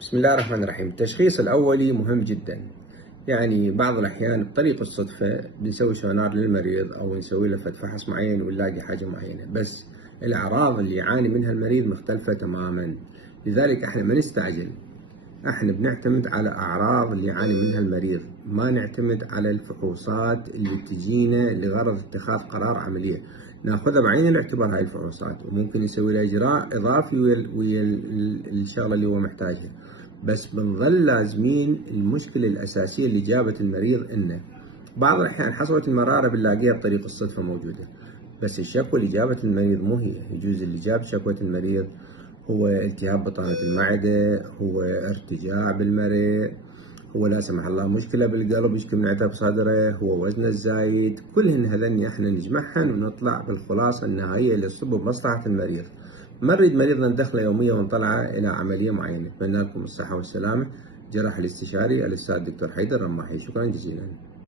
بسم الله الرحمن الرحيم. التشخيص الأولي مهم جدا. يعني بعض الأحيان بطريقة الصدفة بنسوي سونار للمريض أو نسوي له فحص معين ونلاقي حاجة معينة، بس الأعراض اللي يعاني منها المريض مختلفة تماما. لذلك احنا ما نستعجل، احنا بنعتمد على أعراض اللي يعاني منها المريض، ما نعتمد على الفحوصات اللي تجينا لغرض اتخاذ قرار عملية. ناخذها بعين الاعتبار هاي الفحوصات، وممكن يسوي لها إجراء إضافي ويا الشغلة اللي هو محتاجها، بس بنظل لازمين المشكلة الأساسية اللي جابت المريض. إنه بعض الأحيان حصوة المرارة بنلاقيها بطريق الصدفة موجودة، بس الشكوى اللي جابت المريض مو هي. يجوز اللي جاب شكوى المريض هو التهاب بطانة المعدة، هو ارتجاع بالمريء، هو لا سمح الله مشكلة بالقلب يشكي من عتب صدره، هو وزنه الزايد. كلهن هذني احنا نجمعهن ونطلع بالخلاصة النهائية اللي تصب بمصلحة المريض. ما نريد مريضنا ندخله يوميا ونطلعه إلى عملية معينة. أتمنى لكم الصحة والسلامة. جراح الاستشاري الأستاذ الدكتور حيدر رماحي. شكرا جزيلا.